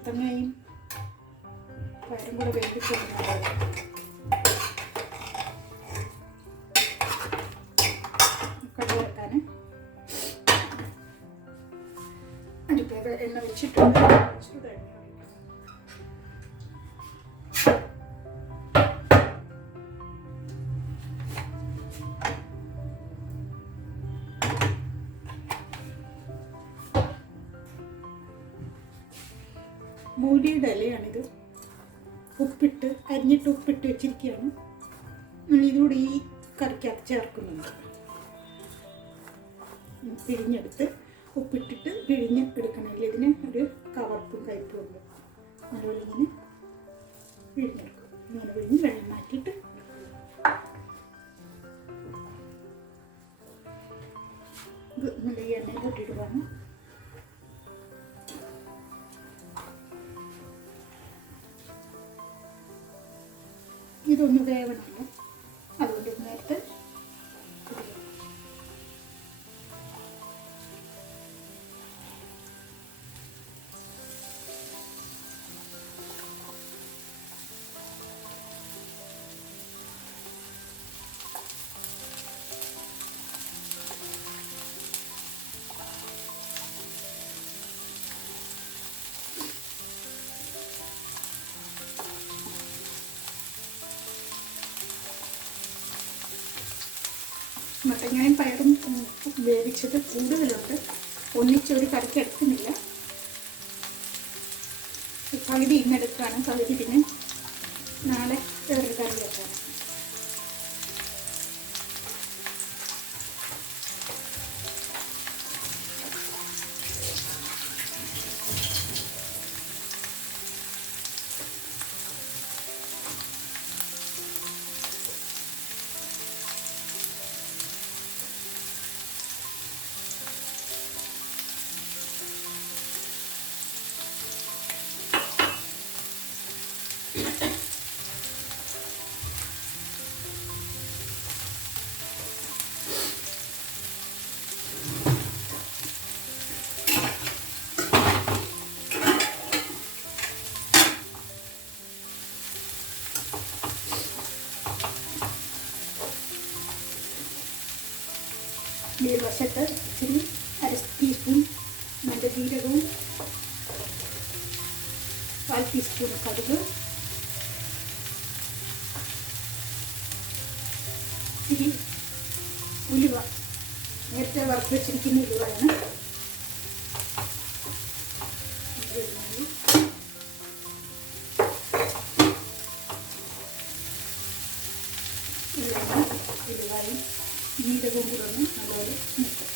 മത്തങ്ങയും പയറും കൂടെ വേവിച്ചിട്ടുണ്ട്. കടുക് വറുക്കാൻ അടുപ്പേത് എണ്ണ വെച്ചിട്ടുണ്ട്. മൂലിയുടെ ഇലയാണിത്. ഉപ്പിട്ട് അരിഞ്ഞിട്ട് ഉപ്പിട്ട് വെച്ചിരിക്കുകയാണ്. ഇതിലൂടെ ഈ കറിക്കകത്ത് ചേർക്കുന്നുണ്ട്. പിഴിഞ്ഞെടുത്ത് ഉപ്പിട്ടിട്ട് പിഴിഞ്ഞ് എടുക്കണമല്ലോ. ഇതിന് ഒരു കവർപ്പും കയ്പും ഉണ്ട്. അതുപോലെ ഇങ്ങനെ പിഴിഞ്ഞെടുക്കും. ഇങ്ങനെ പിഴിഞ്ഞ് വെള്ളം മാറ്റിയിട്ട് ഇത് നല്ല എണ്ണയിൽ ഇട്ടിട്ട് വേണം. ഇതൊന്ന് വേവണമല്ലോ, അതുകൊണ്ട് നേരത്തെ മത്തങ്ങയും പയറും വേവിച്ചത് കൂടുതലുണ്ട്. ഒന്നിച്ചൊരു കറിക്ക് എടുക്കുന്നില്ല. പകുതി ഇന്നെടുക്കുകയാണ്, പകുതി പിന്നെ നാളെ വേറൊരു കറി വെക്കാണ്. ഈ വശത്ത് ഇച്ചിരി അര ടീസ്പൂൺ നല്ല ജീരകവും 1 ടീസ്പൂൺ കടുക്, ഇച്ചിരി ഉലുവ, നേരത്തെ വറുത്ത് വെച്ചിരിക്കുന്ന ഉലുവയാണ്. ഉലുവായും ജീരകവും കൂടെ ഒന്ന് നല്ലപോലെ നിൽക്കും.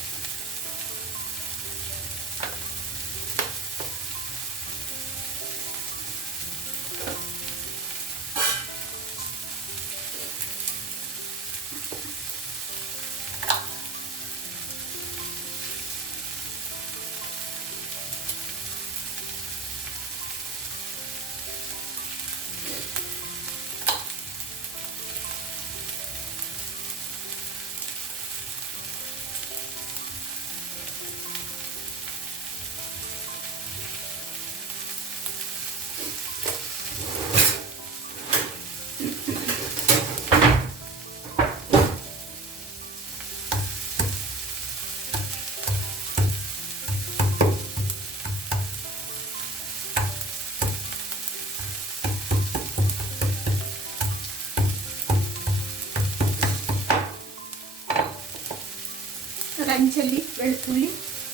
അഞ്ചല്ലി വെളുത്തുള്ളി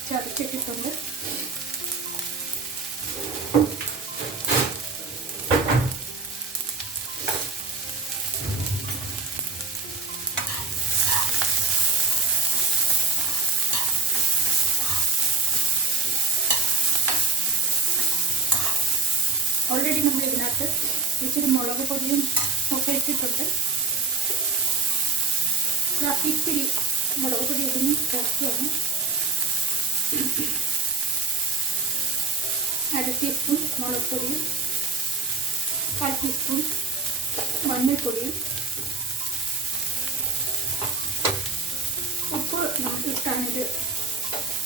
ചതച്ചിട്ടിട്ടുണ്ട്. ഓൾറെഡി നമ്മൾ ഇതിനകത്ത് ഇച്ചിരി മുളക് പൊടിയും ഒക്കെ ഇട്ടിട്ടുണ്ട്. ഇത്തിരി മുളക് പൊടി ഇടുന്നു ചേർക്കുകയാണ്. 1/2 ടീസ്പൂൺ മുളക് പൊടിയും 1/4 ടീസ്പൂൺ മഞ്ഞൾപ്പൊടിയും ഉപ്പ് നമുക്കിട്ടാണ് ഇത്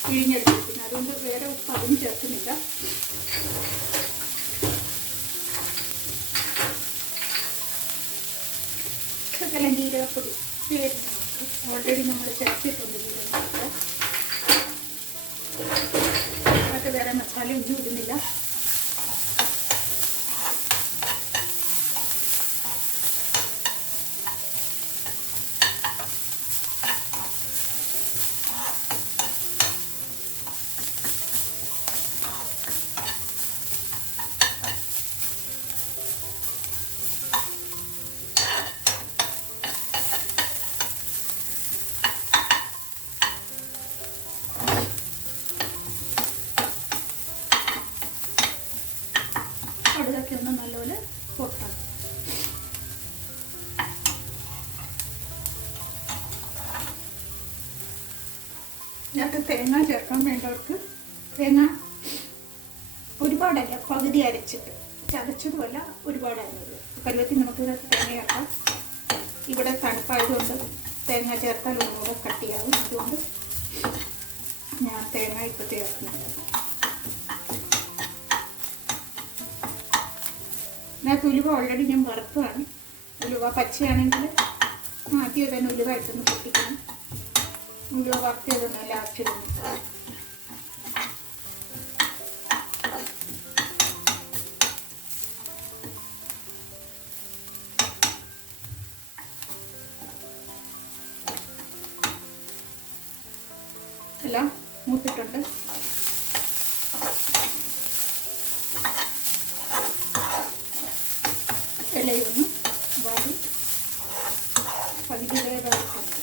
പിഴിഞ്ഞെടുത്തിരിക്കുന്നത്. അതുകൊണ്ട് വേറെ ഉപ്പ് അതും ചേർക്കുന്നില്ല. അല്ല ജീരകപ്പൊടി പേരിന് മാത്രം. ഓൾറെഡി നമ്മൾ ചേർത്തിട്ടുണ്ട് ജീരകപ്പൊടി. അത് വേറെ മസാല ഒന്നും ഇടുന്നില്ല. കടുകൊക്കെ ഒന്ന് നല്ലപോലെ പൊട്ടണം. ഇതിനകത്ത് തേങ്ങ ചേർക്കാൻ വേണ്ടവർക്ക് തേങ്ങ ഒരുപാടല്ല, പകുതി അരച്ചിട്ട്, ചതച്ചതുമല്ല ഒരുപാടായിരുന്നത് പരുവത്തിൽ നമുക്ക് ഇതിനകത്ത് തേങ്ങ ചേർക്കാം. ഇവിടെ തണുപ്പായതുകൊണ്ട് തേങ്ങ ചേർത്താൽ ഒന്നുകൂടെ കട്ടിയാവും. അതുകൊണ്ട് ഞാൻ തേങ്ങ ഇപ്പോൾ ചേർക്കുന്നുണ്ട്. ഇതിനകത്ത് ഉലുവ ഓൾറെഡി ഞാൻ വറുത്തതാണ്. ഉലുവ പച്ചയാണെങ്കിൽ ആദ്യം തന്നെ ഉലുവ ഇട്ടൊന്ന് പൊട്ടിക്കണം. ഉലുവ വറുത്തിയതൊന്ന് ലാസ്റ്റ് ഇടുന്നു. എല്ലാം മൂത്തിട്ടുണ്ട്. ഇലയൊന്ന് വാടി പകുതി വേവായിട്ടുണ്ട്.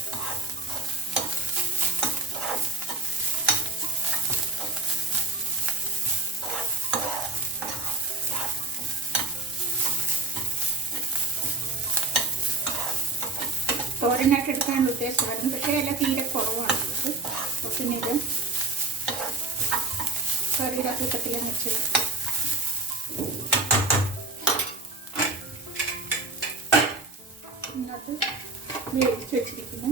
തോരനായിട്ട് എടുക്കാനുള്ള ഉദ്ദേശമായിരുന്നു, പക്ഷേ ഇല തീരെ കുറവാണ്. പിന്നെ ഇത് കറിയുടെ കൂട്ടത്തിലെന്ന് വെച്ച് ഇതിനകത്ത് വേവിച്ച് വെച്ചിരിക്കുന്നു.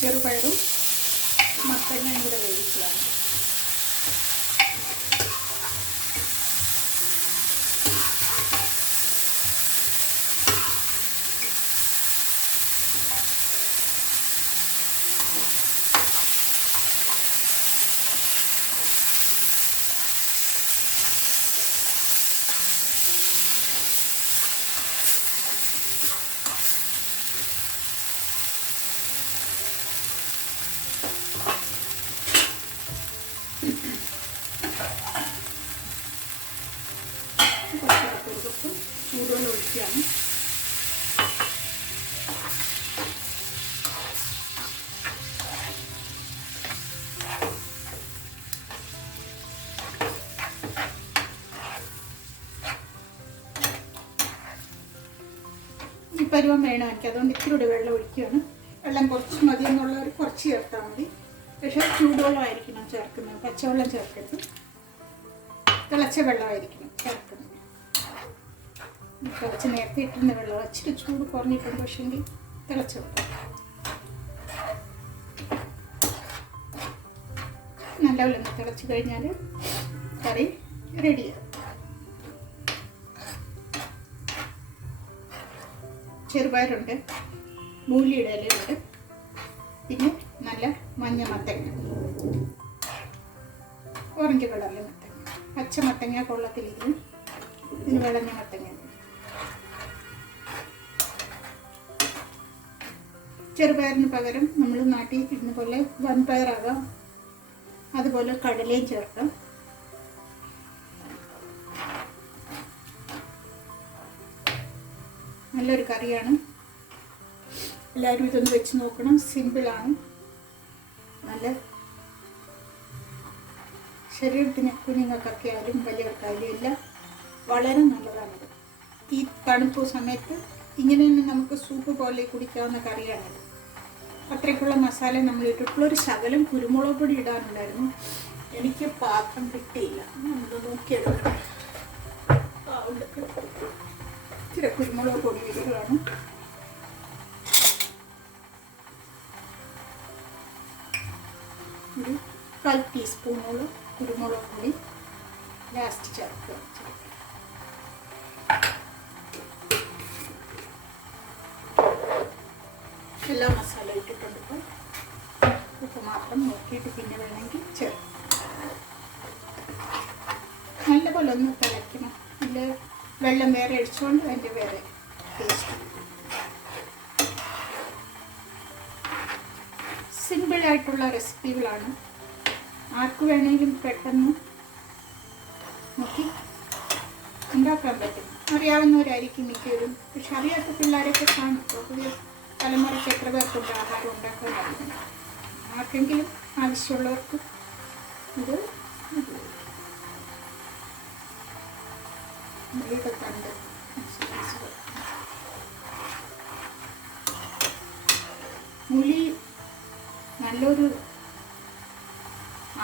ചെറുപയറും മത്തങ്ങയും കൂടെ വേവിച്ചതാണ്. ചൂടുവെള്ളം ഒഴിക്കുകയാണ്. ഈ പരുവം വേണം എനിക്ക്, അതുകൊണ്ട് ഇത്തിരി വെള്ളം ഒഴിക്കുകയാണ്. വെള്ളം കുറച്ച് മതി എന്നുള്ളവർ കുറച്ച് ചേർത്താൽ മതി. പക്ഷേ ചൂടുവെള്ളമായിരിക്കണം ചേർക്കുന്നത്, പച്ചവെള്ളം ചേർക്കരുത്. തിളച്ച വെള്ളമായിരിക്കണം ചേർക്കുന്നത്. തിളച്ച് നേരത്തെ ഇട്ടിരുന്ന വെള്ളം ഇച്ചിരി ചൂട് കുറഞ്ഞിട്ടുണ്ട്, പക്ഷേങ്കിൽ തിളച്ച വെള്ളം. നല്ലപോലെ തിളച്ച് കഴിഞ്ഞാൽ കറി റെഡിയാകും. ചെറുപയറുണ്ട്, മൂലിയുടെ ഇലയുണ്ട്, പിന്നെ നല്ല മഞ്ഞ മത്തങ്ങ, ഓറഞ്ച് കളറിലെ മത്തങ്ങ. പച്ച മത്തങ്ങ കൊള്ളത്തിലിരിക്കും, ഇതിന് വിളഞ്ഞ മത്തങ്ങ. ചെറുപയറിന് പകരം നമ്മൾ നാട്ടിൽ ഇടുന്ന പോലെ വൻപയറാകാം, അതുപോലെ കടലയും ചേർക്കാം. നല്ലൊരു കറിയാണ്. എല്ലാവരും ഇതൊന്ന് വെച്ച് നോക്കണം. സിമ്പിളാണ്, നല്ല ശരീരത്തിന് കുഞ്ഞുങ്ങൾക്കൊക്കെ ആയാലും വലിയവർക്കായാലും എല്ലാം വളരെ നല്ലതാണത്. ഈ തണുപ്പ് സമയത്ത് ഇങ്ങനെ തന്നെ നമുക്ക് സൂപ്പ് പോലെ കുടിക്കാവുന്ന കറിയാണത്. അത്രയ്ക്കുള്ള മസാല നമ്മൾ ഇട്ടിട്ടുള്ള ഒരു ശകലം കുരുമുളക് പൊടി ഇടാനുണ്ടായിരുന്നു, എനിക്ക് പാത്രം കിട്ടിയില്ല. നമ്മൾ നോക്കിയെടുക്കണം. ഇച്ചിരി കുരുമുളക് പൊടി ഇടുകയാണ്. ഒരു 1/4 ടീസ്പൂണോളം കുരുമുളക് പൊടി ലാസ്റ്റ് ചേർക്കുക. എല്ലാ മസാല ഇട്ടിട്ടുണ്ട്. ഇപ്പോൾ ഉപ്പ് മാത്രം നോക്കിയിട്ട് പിന്നെ വേണമെങ്കിൽ ചേർക്കും. നല്ലപോലെ ഒന്ന് തിളയ്ക്കണം. അതിൽ വെള്ളം വേറെ ഒഴിച്ചുകൊണ്ട് അതിൻ്റെ വേറെ ടേസ്റ്റ്. സിമ്പിളായിട്ടുള്ള റെസിപ്പികളാണ്. ആർക്ക് വേണമെങ്കിലും പെട്ടെന്ന് നോക്കി ഉണ്ടാക്കാൻ പറ്റും. അറിയാവുന്നവരായിരിക്കും മിക്കവരും. പക്ഷെ അറിയാത്ത പിള്ളേരൊക്കെ കാണും. പുതിയ തലമുറയ്ക്ക് എത്ര പേർക്കുണ്ട് ആഹാരം ഉണ്ടാക്കാൻ അറിയുന്നത്. ആർക്കെങ്കിലും ആവശ്യമുള്ളവർക്ക് ഇത് മുളിയുടെ തണ്ട് മുളി നല്ലൊരു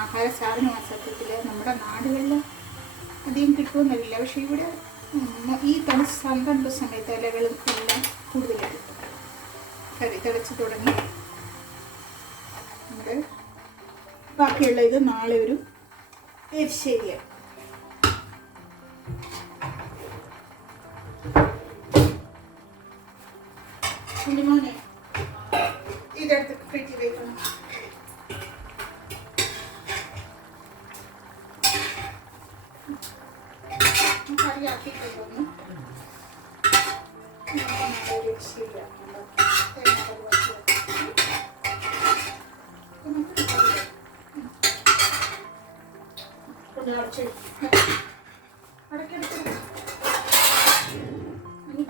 ആഹാര സാധനമാണ്. സത്യത്തിൽ നമ്മുടെ നാടുകളിൽ അധികം കിട്ടുമെന്നറിയില്ല. പക്ഷെ ഇവിടെ ഈ തണുപ്പ് സമയത്ത് ഇലകളും എല്ലാം കൂടുതലായിട്ട് കറി തിളച്ച് തുടങ്ങി. നമ്മുടെ ബാക്കിയുള്ള ഇത് നാളെ ഒരു എരിശ്ശേരിയാണ്. കുഞ്ഞുമോനെ ഇതെടുത്ത് ഫ്രിഡ്ജിൽ വെക്കണം. കറിയാക്കിയിട്ടൊന്ന് ശരിയാക്കണം.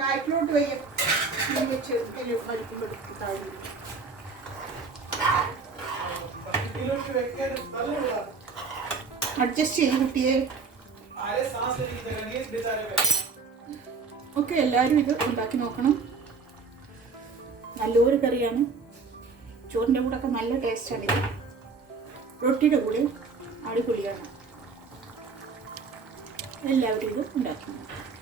ബാക്കിലോട്ട് വയ്യ വെച്ച് വലിക്കുമ്പോഴേക്ക് താഴെ അഡ്ജസ്റ്റ് ചെയ്ത് കുട്ടിയെ. ഓക്കെ, എല്ലാവരും ഇത് ഉണ്ടാക്കി നോക്കണം. നല്ലൊരു കറിയാണ്. ചോറിൻ്റെ കൂടെ ഒക്കെ നല്ല ടേസ്റ്റാണ് ഇത്. റൊട്ടിയുടെ കൂടെ അടിപൊളിയാണ്. എല്ലാവരും ഇത് ഉണ്ടാക്കി നോക്കണം.